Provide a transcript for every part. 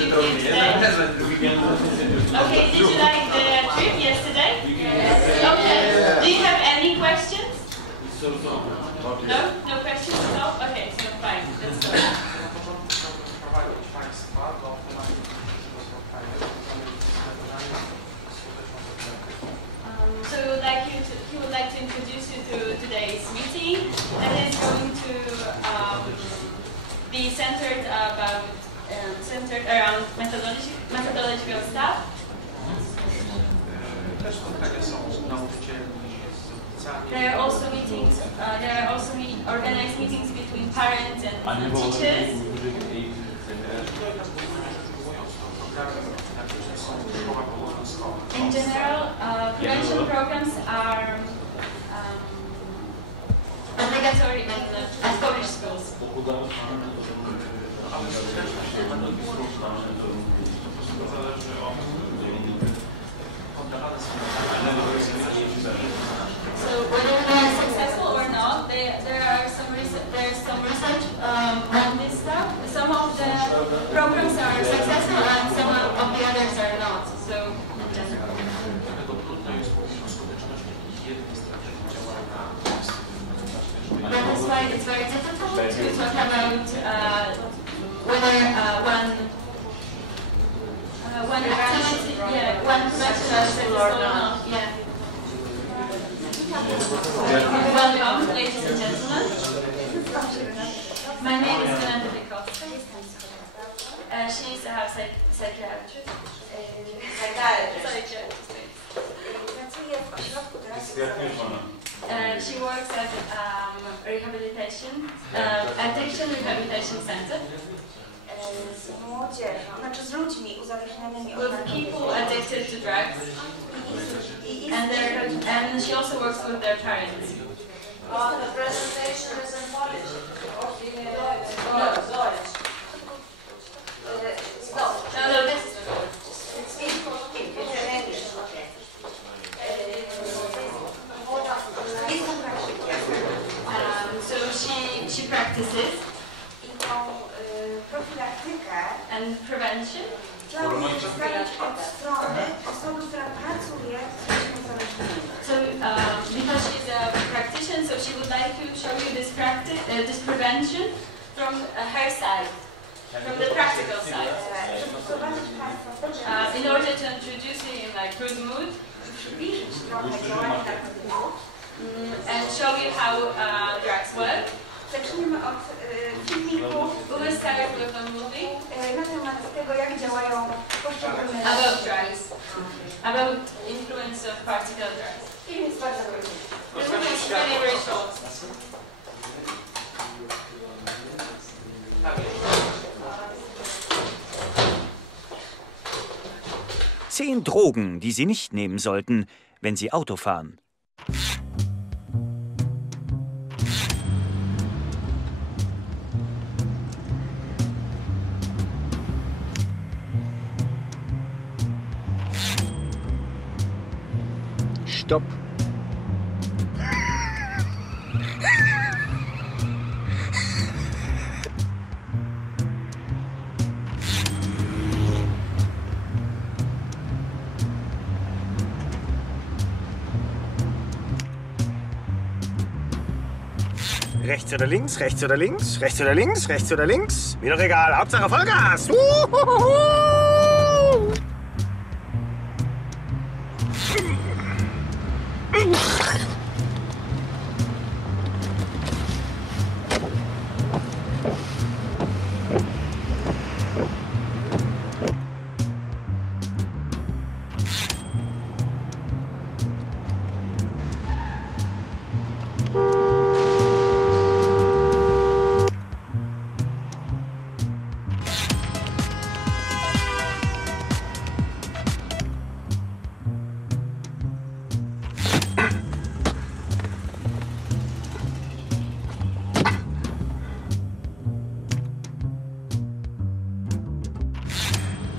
did today? Okay, did you like the trip yesterday? Okay, do you have any questions? No? No questions at all? Okay, so fine, let's go. So he would like to introduce you to today's meeting, and it's going to be centered around methodological stuff. There are also meetings. There are also organized meetings between parents and teachers. In general, prevention programs are obligatory in Polish schools. So whether they are successful or not, there's some research on this stuff. Some of the programs are successful and some of the others are not. So that is why it's very difficult to talk about whether one activity, one prevention is successful or not. Yeah. Welcome, ladies and gentlemen. My name is Jolanta Bykowska. She's a psychiatrist. She works at addiction rehabilitation center. Z młodzieżą, znaczy z ludźmi uzależnionymi od With people addicted to drugs. And she also works with their parents. The presentation is in Polish. No, this is so she practices and prevention. So because she's a practitioner, so she would like to show you this practice, this prevention from her side, from the practical side. In order to introduce you in like good mood and show you how drugs work. Zaczniemy od filmików We will start with a movie na temat tego, jak działają poszczególne about drugs, about influence of particle drugs. Film jest bardzo krótki. This one is very, very short. Zehn Drogen, die Sie nicht nehmen sollten, wenn Sie Auto fahren. Stopp. Rechts oder links, rechts oder links, rechts oder links, rechts oder links. Mir doch egal, Hauptsache Vollgas.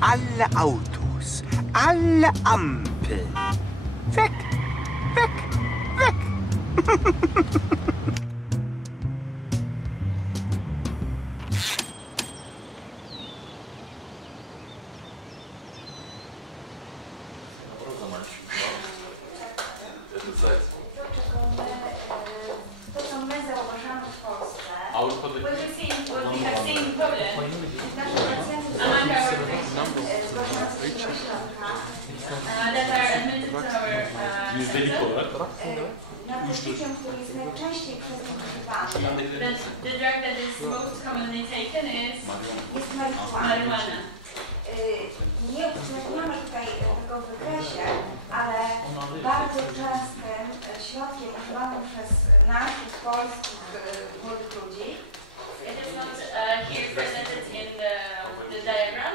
Alle Autos, alle Ampeln. Weg, weg, weg. problem. Nasze pacjenty Among our zgłaszające się do ośrodka that are admitted to our center. narkotykiem, który jest najczęściej przez nich używany, The drug that is most commonly taken is jest marihuana. marijuana. Nie uwzględniamy tutaj tego w wykresie, ale bardzo częstym środkiem używanym przez naszych polskich młodych ludzi It is not here presented in the diagram.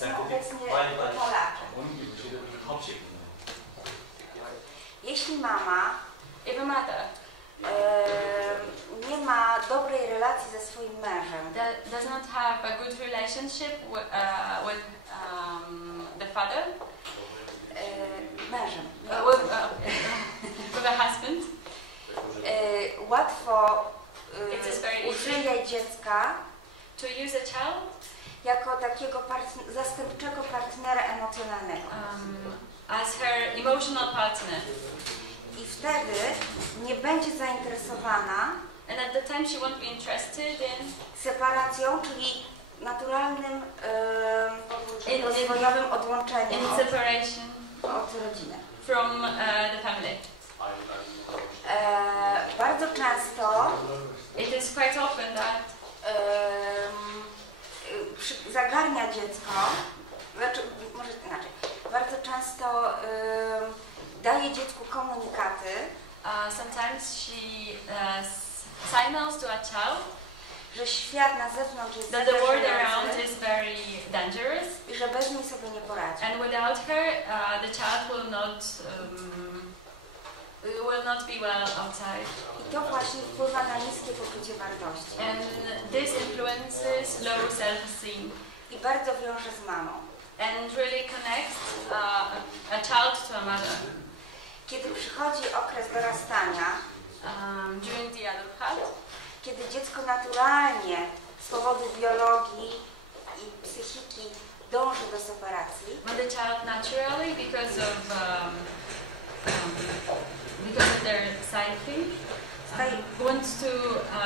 są obecnie dopalacze. Jeśli mama If a mother nie ma dobrej relacji ze swoim mężem, does not have a good relationship with the father, mężem, with a husband, łatwo It is very użyje dziecka to use a child jako takiego zastępczego partnera emocjonalnego. As her emotional partner. I wtedy nie będzie zainteresowana And at the time she won't be interested in separacją, czyli naturalnym rozwojowym odłączeniem separation od rodziny. from the family. Bardzo często It is quite often that zagarnia dziecko, znaczy, może inaczej, bardzo często daje dziecku komunikaty, sometimes she signals to a child że świat na zewnątrz jest that the world around zagrażający is very dangerous, i że bez niej sobie nie poradzi. and without her, the child will not be well outside. I to właśnie wpływa na niskie poczucie wartości. And this influences low self-esteem I bardzo wiąże z mamą. and really connects a child to a mother. Kiedy przychodzi okres dorastania, During the adulthood, kiedy dziecko naturalnie z powodu biologii i psychiki dąży do separacji, when the child naturally, because of their psyche, wants to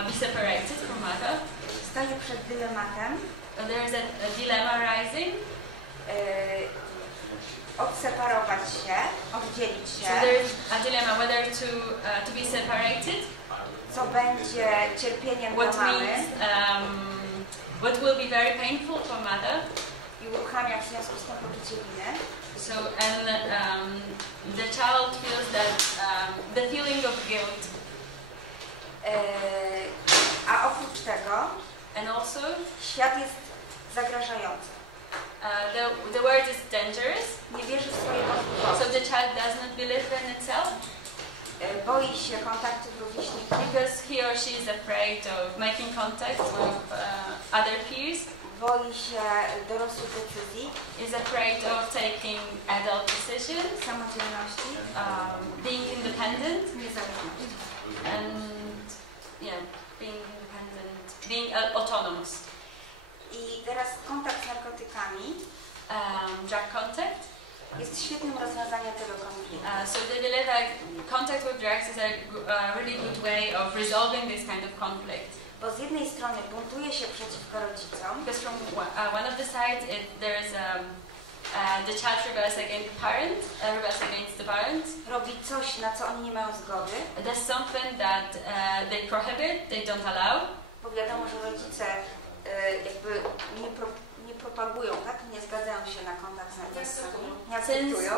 be separated from mother, staje przed dylematem there is a dilemma rising. odseparować się, oddzielić So się, there is a dilemma whether to be separated, co będzie cierpieniem dla what mamy means what will be very painful for mother. i uruchamia w związku z tym poczucie winy. So and the child feels that the feeling of guilt, A oprócz tego and also świat jest zagrażający. the world is dangerous. Nie wierzy w swoje So możliwości. the child does not believe in itself Boi się kontaktów rówieśników, because he or she is afraid of making contact with other peers, boi się dorosłych decyzji, is afraid of taking adult decisions, samodzielności, being independent, niezależności. and being independent, being autonomous. I teraz kontakt z narkotykami Drug contact. jest świetnym rozwiązaniem tego konfliktu. So they believe that contact with drugs is a really good way of resolving this kind of conflict. Bo z jednej strony buntuje się przeciwko rodzicom, Because from one of the sides, there is the child rebels against the parents. robi coś, na co oni nie mają zgody, There's something that they prohibit, they don't allow. bo wiadomo, że rodzice jakby nie propagują, tak? Nie zgadzają się na kontakt z narkotykami, nie Since akceptują.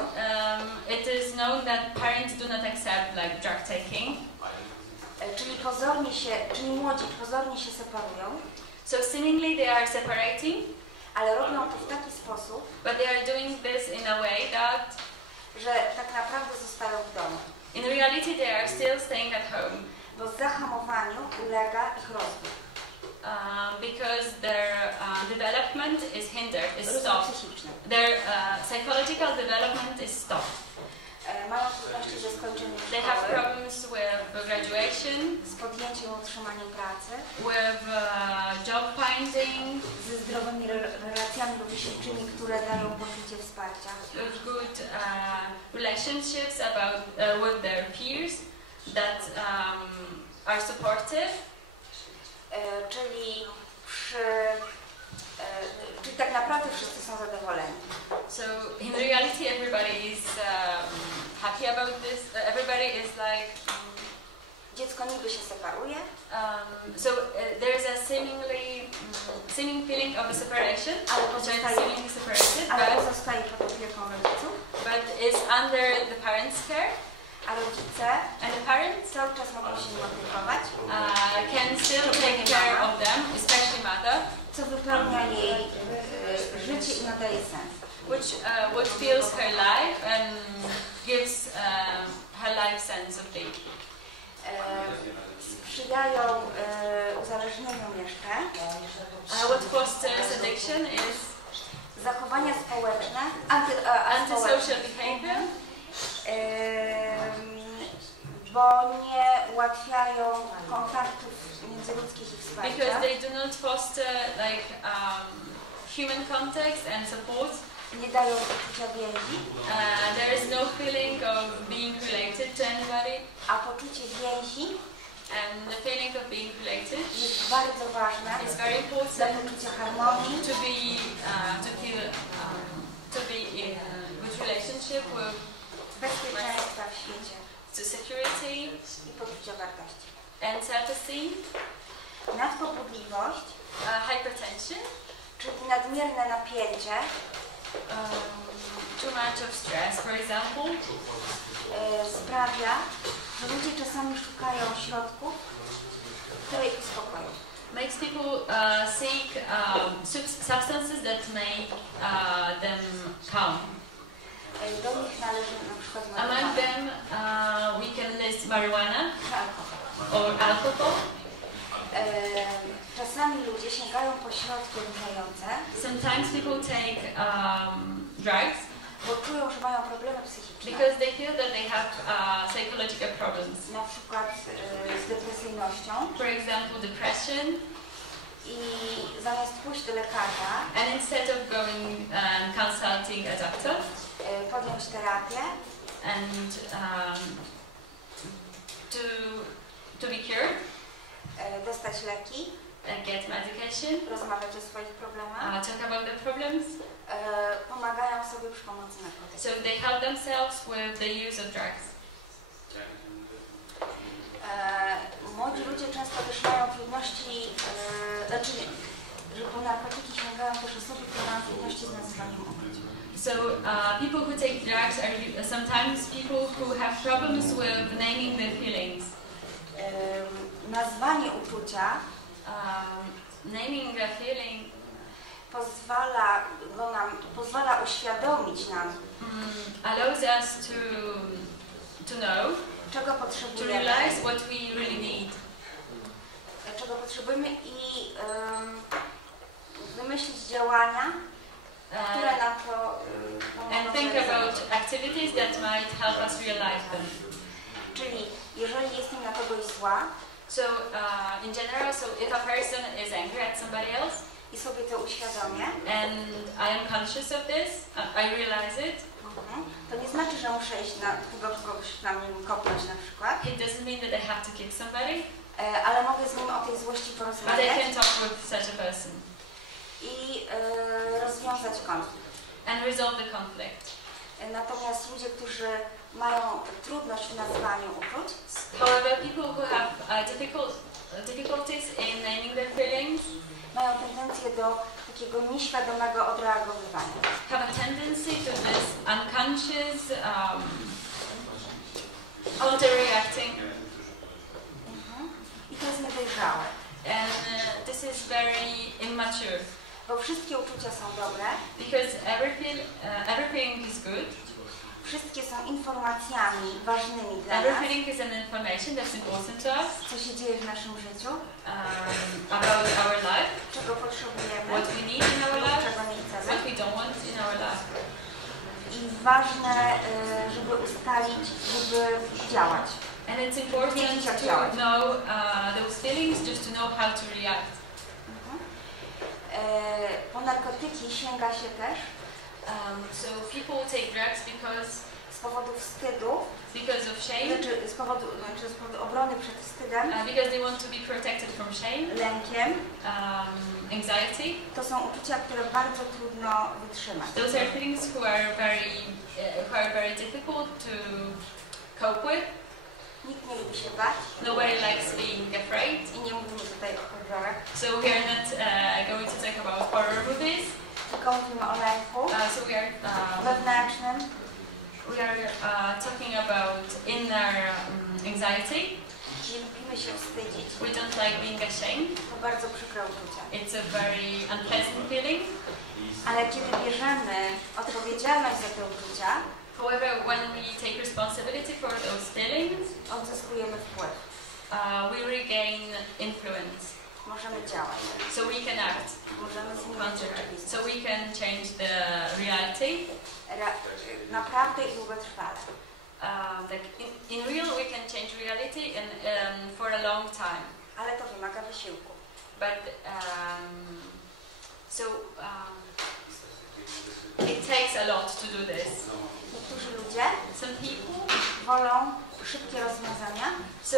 it is known that parents do not accept like drug taking, Czyli młodzi pozornie się separują, so seemingly they are separating, ale robią to w taki sposób, but they are doing this in a way that że tak naprawdę zostają w domu. in reality they are still staying at home. Bo zahamowaniu ulega ich rozwój. Because their development is hindered, is Rozwój stopped. psychiczny. Their psychological development is stopped. Mają trudności ze skończeniem They have szkoły, problems with graduation, z podjęciem i utrzymaniem pracy, with job finding, ze zdrowymi relacjami rówieśniczymi, które dają poczucie wsparcia. with good relationships with their peers that are supportive. Czyli przy Czyli tak naprawdę wszyscy są zadowoleni. So in reality, everybody is happy about this. Everybody is like. Dziecko niby się separuje. There is a seeming feeling of a separation. Ale pozostaje pod opieką rodziców. But it's under the parents' care. A rodzice and the parents cały czas mogą się nim opiekować. Can still take care of them, especially mother. Co wypełnia jej życie i nadaje sens. Which fills her life and gives her life sense of being. Sprzyjają uzależnieniu jeszcze. What fosters addiction is zachowania społeczne, antisocial behavior, bo nie ułatwiają kontaktów międzyludzkich i wsparcia. Because they do not foster like human context and support. Nie dają poczucia więzi. There is no feeling of being related to anybody. A poczucie więzi and the feeling of being related jest bardzo ważne is very important dla poczucia harmonii, to be in good relationship with bezpieczeństwa w świecie, to security i poczucia wartości. And self-esteem, nadpobudliwość, hypertension, czyli nadmierne napięcie, too much of stress, for example, sprawia, że ludzie czasami szukają środków, które ich uspokoją. Makes people seek substances that make them calm. Do nich należy na przykład among them we can list marijuana or alcohol. Czasami ludzie sięgają po środki odurzające. Sometimes people take drugs, bo czują, że mają problemy psychiczne. Because they feel that they have psychological problems. Na przykład z depresyjnością. For example, depression. I zamiast pójść do lekarza, and instead of going and consulting a doctor, podjąć terapię, and to be cured, dostać leki, get medication, rozmawiać o swoich problemach, talk about the problems, pomagają sobie przy pomocy narkotyków. So they help themselves with the use of drugs. Młodzi ludzie często też mają trudności, znaczy, że po narkotyki sięgają też osoby, które mają trudności z nazywaniem uczuć. So people who take drugs are sometimes people who have problems with naming their feelings. Nazwanie uczucia, naming a feeling, pozwala uświadomić nam, allows us to know, czego to potrzebujemy, realize what we really need, czego potrzebujemy i wymyślić działania, które nam to and think about activities that might help us realize them. Czyli jeżeli jestem na kogoś zła, so in general, so if a person is angry at somebody else, i sobie to uświadomię, and I am conscious of this, I realize it, to nie znaczy, że muszę iść na kogoś na nim kopnąć na przykład. It doesn't mean that I have to kick somebody, ale mogę z nim o tej złości but porozmawiać I can talk with such a person i rozwiązać konflikt. and resolve the conflict. Natomiast ludzie, którzy mają trudność w nazywaniu uczuć, however, people who have difficulties in naming their feelings mają tendencję do takiego nieświadomego odreagowywania. have a tendency to this unconscious auto-reacting. I to jest niedojrzałe. And this is very immature. Bo wszystkie uczucia są dobre. Because everything is good. Wszystkie są informacjami ważnymi dla Every nas. feeling is an information that's important to us. Co się dzieje w naszym życiu. About our life. Czego potrzebujemy. What we need in our life. Czego nie chcemy. What we don't want in our life. I ważne, żeby ustalić, żeby działać. And it's important to know those feelings, just to know how to react. Po narkotyki sięga się też so people take drugs because z powodu wstydu, because of shame, z powodu obrony przed wstydem, because they want to be protected from shame, lękiem. Anxiety. To są uczucia, które bardzo trudno wytrzymać. Those are things who are very difficult to cope with. Nikt nie lubi się bać. Nobody likes being afraid. I nie mówimy tutaj o horrorach. So we are not going to talk about horror movies. Tylko mówimy o lęku So we are wewnętrznym. we are talking about inner anxiety. Nie lubimy się wstydzić. We don't like being ashamed. To bardzo przykre uczucie. It's a very unpleasant feeling. Ale kiedy bierzemy odpowiedzialność za te uczucia, However, when we take responsibility for those feelings, odzyskujemy wpływ. we regain influence. Możemy działać. So we can act. Możemy zmieniać rzeczywistość. So we can change the reality. Naprawdę i długotrwale. Like in real, we can change reality for a long time. Ale to wymaga wysiłku. But it takes a lot to do this. Niektórzy ludzie Some people wolą szybkie rozwiązania. So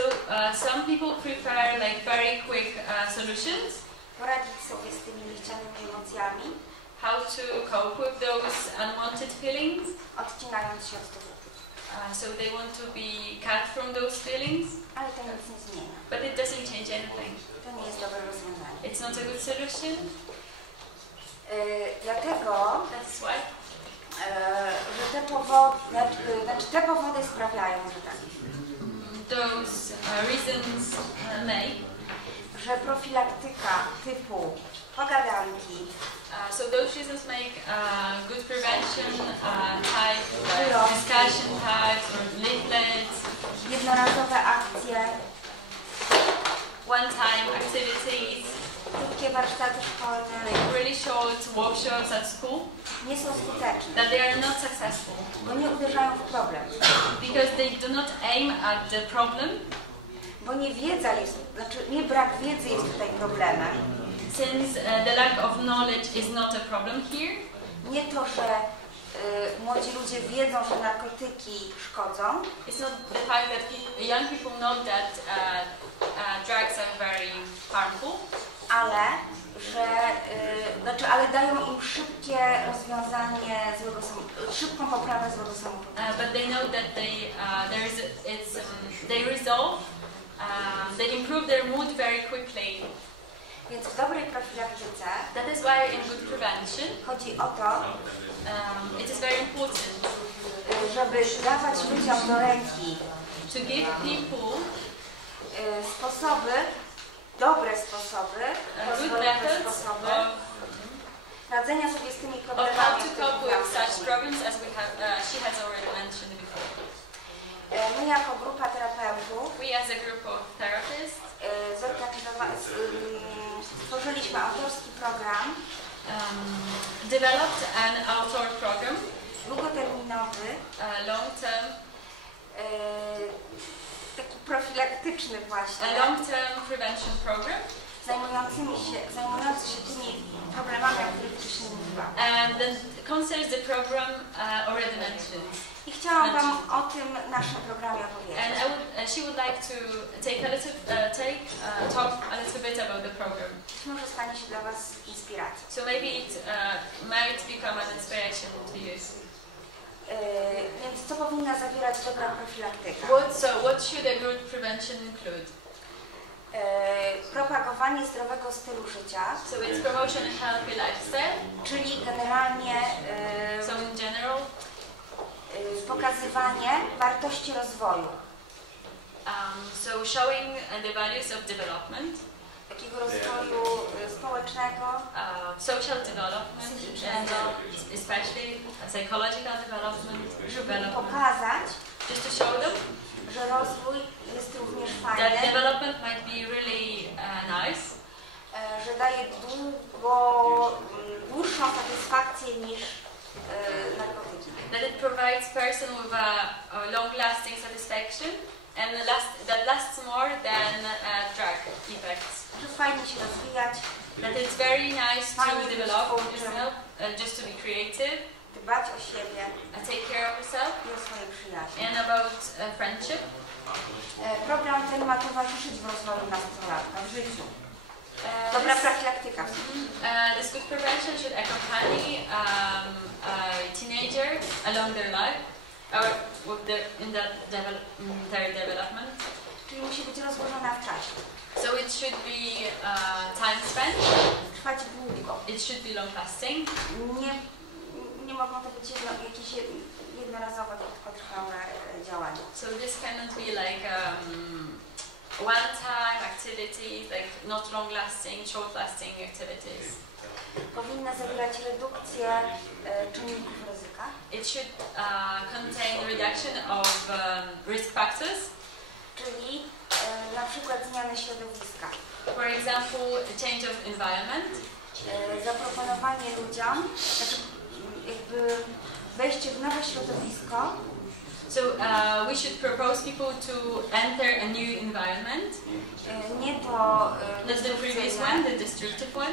some people prefer like very quick solutions. Poradzić sobie z tymi niechcianymi emocjami. How to cope with those unwanted feelings. Odcinając się od tych uczuć. So they want to be cut from those feelings. Ale to nic nie zmienia. But it doesn't change anything. To nie jest dobre rozwiązanie. It's not a good solution. Dlatego, That's why. że te powody sprawiają, że tak. Those reasons make. Że profilaktyka typu pogadanki, so those reasons make good prevention type, discussion types or leaflets, jednorazowe akcje, one-time activities, krótkie warsztaty szkolne, like really short workshops at school, nie są skuteczne, that they are not successful bo nie uderzają w problem. because they do not aim at the problem. Bo nie wiedza jest, nie brak wiedzy jest tutaj problemem. Since the lack of knowledge is not a problem here. Nie to, że młodzi ludzie wiedzą, że narkotyki szkodzą. It's not the fact that young people know that drugs are very harmful. Ale ale dają im szybkie rozwiązanie złego samochodu, szybką poprawę złego samochodu. But they know that they resolve. They improve their mood very quickly. Więc w dobrej profilaktyce That is why in good prevention, chodzi o to, it is very important żeby dawać ludziom do ręki to give people sposoby, dobre sposoby, good methods sposoby of radzenia sobie z tymi how problemami. to cope with such problems as she has already mentioned before. My jako grupa terapeutów We as a group of therapists stworzyliśmy autorski program developed an outdoor program, długoterminowy, long-term, taki profilaktyczny właśnie, a long-term prevention program, zajmujący się tymi problemami, o których wcześniej mówiłam. and then considers the program already mentioned. I chciałam Wam o tym naszym programie opowiedzieć. And she would like to talk a little bit about the program. Być może stanie się dla Was inspiracją. So maybe it might become an inspiration to you. Więc co powinna zawierać dobra profilaktyka? What should a good prevention include? Propagowanie zdrowego stylu życia. So it's promotion of healthy lifestyle. Czyli generalnie So in general, pokazywanie wartości rozwoju. So showing the values of development. Takiego rozwoju społecznego, social development, and especially psychological development. Żeby pokazać, just to show them że rozwój jest również that fajny, development might be really nice, że daje dłuższą satysfakcję niż narkotyki. that it provides person with a long-lasting satisfaction and that lasts more than drug effects. Że fajnie się rozwijać, That it's very nice to develop yourself, just to be creative, dbać o siebie take care of yourself, i o swoje przyjaźnie. and about friendship. Program ten ma towarzyszyć w rozwoju nastolatka w życiu. Dobra profilaktyka. This good prevention should accompany a teenager along their life, or with their development. Czyli musi być rozłożona w czasie. So it should be time spent. Trwać długo. It should be long lasting. Nie mogą to być jakieś jednorazowe, krótkotrwałe działania. So this cannot be like one-time activities, like not long-lasting, short-lasting activities. Powinna zawierać redukcję czynników ryzyka. It should contain reduction of risk factors. Czyli na przykład zmiany środowiska. For example, a change of environment. Zaproponowanie ludziom, znaczy jakby wejście w nowe środowisko. So we should propose people to enter a new environment. Nie to Not the previous one, the destructive one.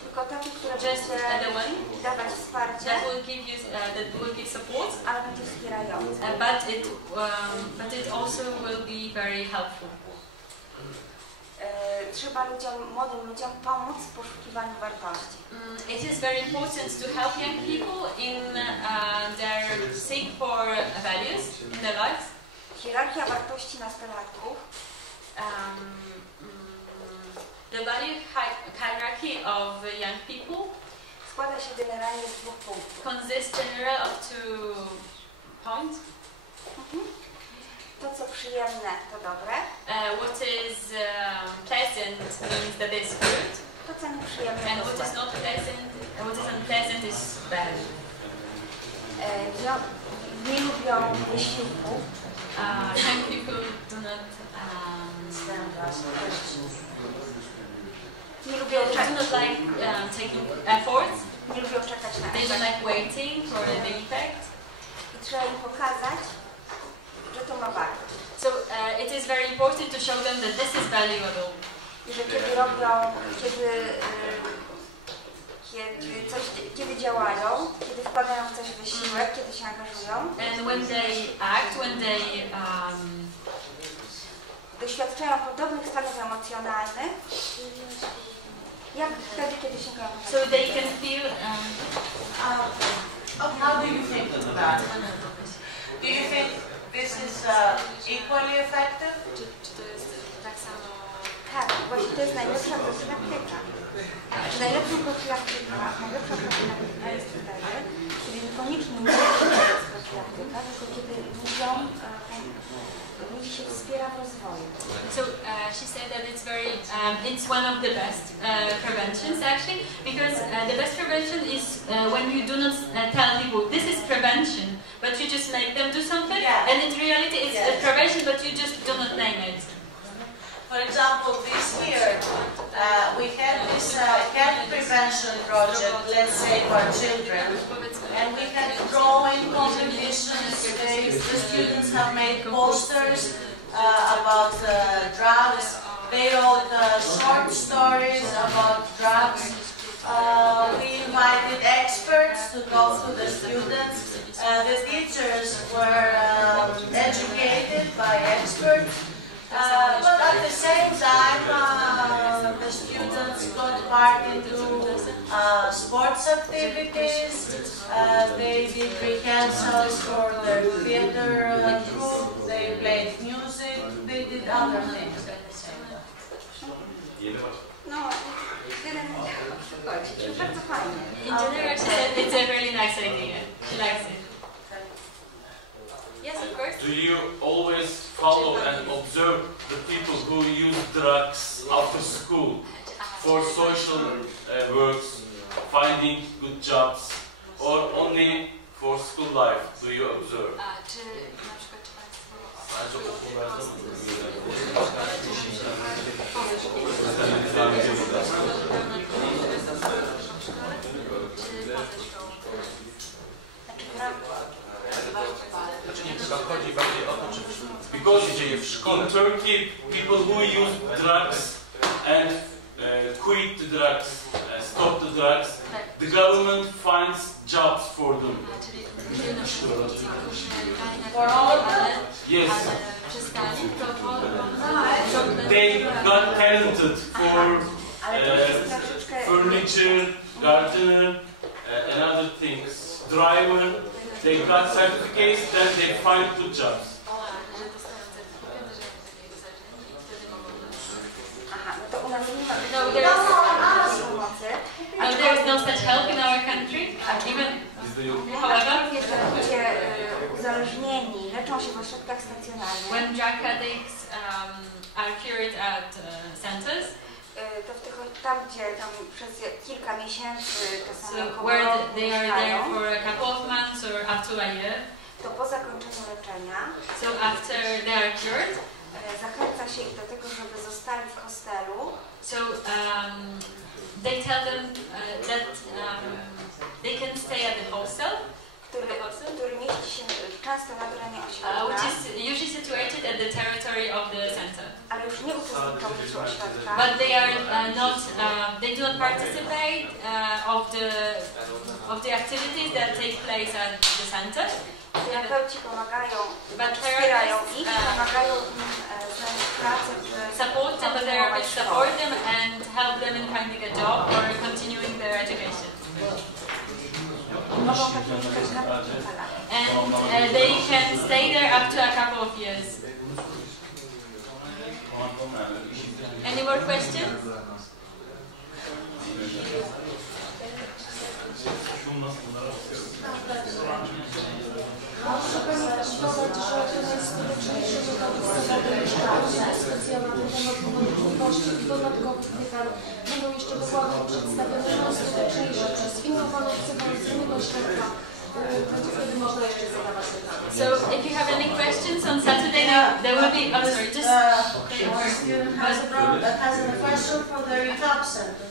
tylko takie, które Just będzie the one dawać wsparcie, that will give support. ale będzie wspierające. But it also will be very helpful. Trzeba młodym ludziom pomóc w poszukiwaniu wartości. It is very important to help young people in their seek for values in their lives. Hierarchia wartości nastolatków the value hierarchy of young people składa się generalnie z dwóch punktów. consists generally of 2 points. To, co przyjemne, to dobre. What is pleasant means that it's good, To, co nieprzyjemne, and to what złe. is not pleasant, what is unpleasant is bad. Nie lubią wysiłku. Young people do not Nie lubią like taking efforts. Nie lubią czekać na They don't efekt. like waiting for the effect. I trzeba im pokazać, że to ma wartość. So it is very important to show them that this is valuable. I że kiedy robią, kiedy działają, kiedy wkładają w coś wysiłek, kiedy się angażują, And when they act, when they doświadczają podobnych stanów emocjonalnych, jak wtedy, kiedy sięgają po so they can feel. How do you think of that? Do you think this is equally effective? Czy to jest tak samo? Tak, właśnie to jest najlepsza profilaktyka. Znaczy najlepsza profilaktyka jest wtedy, kiedy niekoniecznie musi być profilaktyka, tylko kiedy ludzi się wspiera w rozwoju. So she said that it's very, it's one of the best preventions actually, because the best prevention is when you do not tell people this is prevention, but you just make them do something, Yeah. and in reality it's prevention, but you just do not name it. For example, this year we had this health prevention project, let's say for children, and we had drawing competitions. The students have made posters about drugs. They wrote short stories about drugs. We invited experts to talk to the students. The teachers were educated by experts. But at the same time, the students got part into sports activities. They did rehearsals for their theater group. They played music. They did other things at the same time. No, bardzo fajnie. In general, she said it's a really nice idea. She likes it. Yes, of course. Do you always follow and observe the people who use drugs after school for social works, finding good jobs, or only for school life? Do you observe? Czy na przykład Państwo Because in Turkey, people who use drugs and quit the drugs, stop the drugs, the government finds jobs for them. For all? Yes. They got talented for furniture, gardener, and other things. Driver, they got certificates, then they find good jobs. No, there is no such help in our country. However, uzależnieni leczą się w ośrodkach stacjonarnych. when drug addicts are cured at centers, to w tych, tam gdzie tam przez kilka miesięcy, czasami so około where roku they are there mieszkają, for a couple of months or up to a year, to po zakończeniu leczenia so after they are cured, zachęca się ich do tego, żeby zostali w hostelu. so they tell them that they can stay at the hostel, który mieści się często na terenie ośrodka, which is usually situated at the territory of the center. ale już nie uczestniczą w życiu ośrodka. But they are they do not participate of the activities that take place at the center. Terapeuci pomagają, But wspierają therapists ich, pomagają im znaleźć pracę w support them, but therapists support them and help them in finding a job or continuing their education. Mogą tak mieszkać na kilka lat. And they can stay there up to a couple of years. Any more questions? Proszę Pani też dodać, że to najskuteczniejsze metody zabawy mieszkalne specjalne na temat wątpliwości i dodatkowych pytań będą jeszcze dokładnie przedstawione najskuteczniejsze przez innowaną psychologicznego świata. Będzie wtedy można jeszcze zadawać pytania. So if you have any questions on Saturday, there will be. Oh, sorry, just. The student has a question for the Retop Center.